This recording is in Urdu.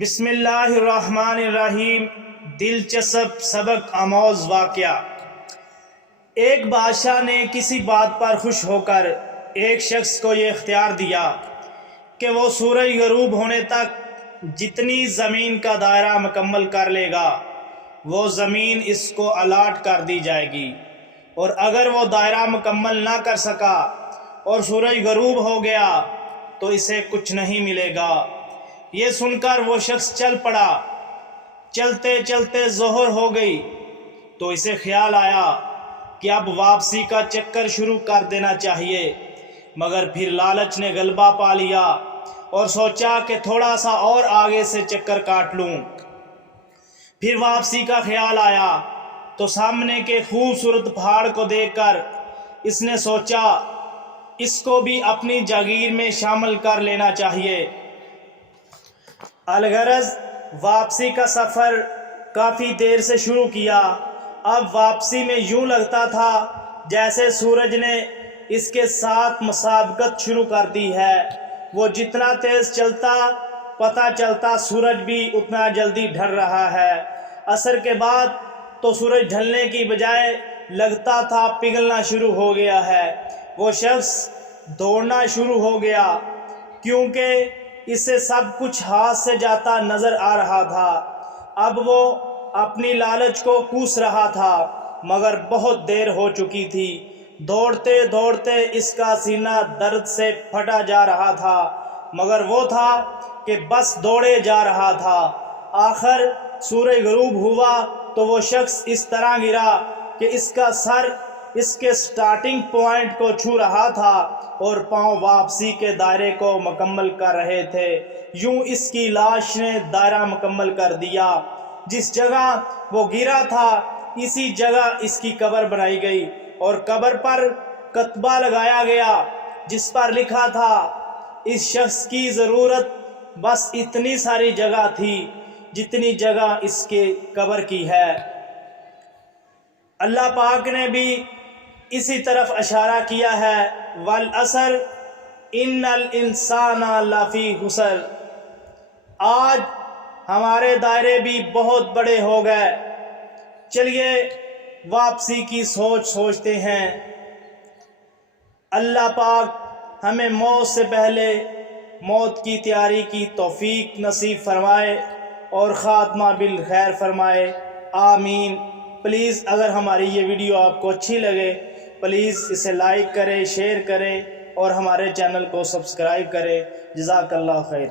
بسم اللہ الرحمن الرحیم۔ دلچسپ سبق آموز واقعہ۔ ایک بادشاہ نے کسی بات پر خوش ہو کر ایک شخص کو یہ اختیار دیا کہ وہ سورج غروب ہونے تک جتنی زمین کا دائرہ مکمل کر لے گا وہ زمین اس کو الاٹ کر دی جائے گی، اور اگر وہ دائرہ مکمل نہ کر سکا اور سورج غروب ہو گیا تو اسے کچھ نہیں ملے گا۔ یہ سن کر وہ شخص چل پڑا۔ چلتے چلتے ظہر ہو گئی تو اسے خیال آیا کہ اب واپسی کا چکر شروع کر دینا چاہیے، مگر پھر لالچ نے غلبہ پا لیا اور سوچا کہ تھوڑا سا اور آگے سے چکر کاٹ لوں۔ پھر واپسی کا خیال آیا تو سامنے کے خوبصورت پہاڑ کو دیکھ کر اس نے سوچا اس کو بھی اپنی جاگیر میں شامل کر لینا چاہیے۔ الغرض واپسی کا سفر کافی دیر سے شروع کیا۔ اب واپسی میں یوں لگتا تھا جیسے سورج نے اس کے ساتھ مسابقت شروع کر دی ہے۔ وہ جتنا تیز چلتا پتہ چلتا سورج بھی اتنا جلدی ڈھل رہا ہے۔ عصر کے بعد تو سورج ڈھلنے کی بجائے لگتا تھا پگھلنا شروع ہو گیا ہے۔ وہ شخص دوڑنا شروع ہو گیا کیونکہ اسے سب کچھ ہاتھ سے جاتا نظر آ رہا تھا۔ اب وہ اپنی لالچ کو کوس رہا تھا، مگر بہت دیر ہو چکی تھی۔ دوڑتے دوڑتے اس کا سینہ درد سے پھٹا جا رہا تھا، مگر وہ تھا کہ بس دوڑے جا رہا تھا۔ آخر سورج غروب ہوا تو وہ شخص اس طرح گرا کہ اس کا سر اس کے سٹارٹنگ پوائنٹ کو چھو رہا تھا اور پاؤں واپسی کے دائرے کو مکمل کر رہے تھے۔ یوں اس کی لاش نے دائرہ مکمل کر دیا۔ جس جگہ وہ گرا تھا اسی جگہ اس کی قبر بنائی گئی اور قبر پر کتبہ لگایا گیا جس پر لکھا تھا اس شخص کی ضرورت بس اتنی ساری جگہ تھی جتنی جگہ اس کے قبر کی ہے۔ اللہ پاک نے بھی اسی طرف اشارہ کیا ہے، والعصر ان الانسان لفی خسر۔ آج ہمارے دائرے بھی بہت بڑے ہو گئے، چلیے واپسی کی سوچتے ہیں۔ اللہ پاک ہمیں موت سے پہلے موت کی تیاری کی توفیق نصیب فرمائے اور خاتمہ بالخیر فرمائے، آمین۔ پلیز اگر ہماری یہ ویڈیو آپ کو اچھی لگے پلیز اسے لائک کریں، شیئر کریں اور ہمارے چینل کو سبسکرائب کریں۔ جزاک اللہ خیر۔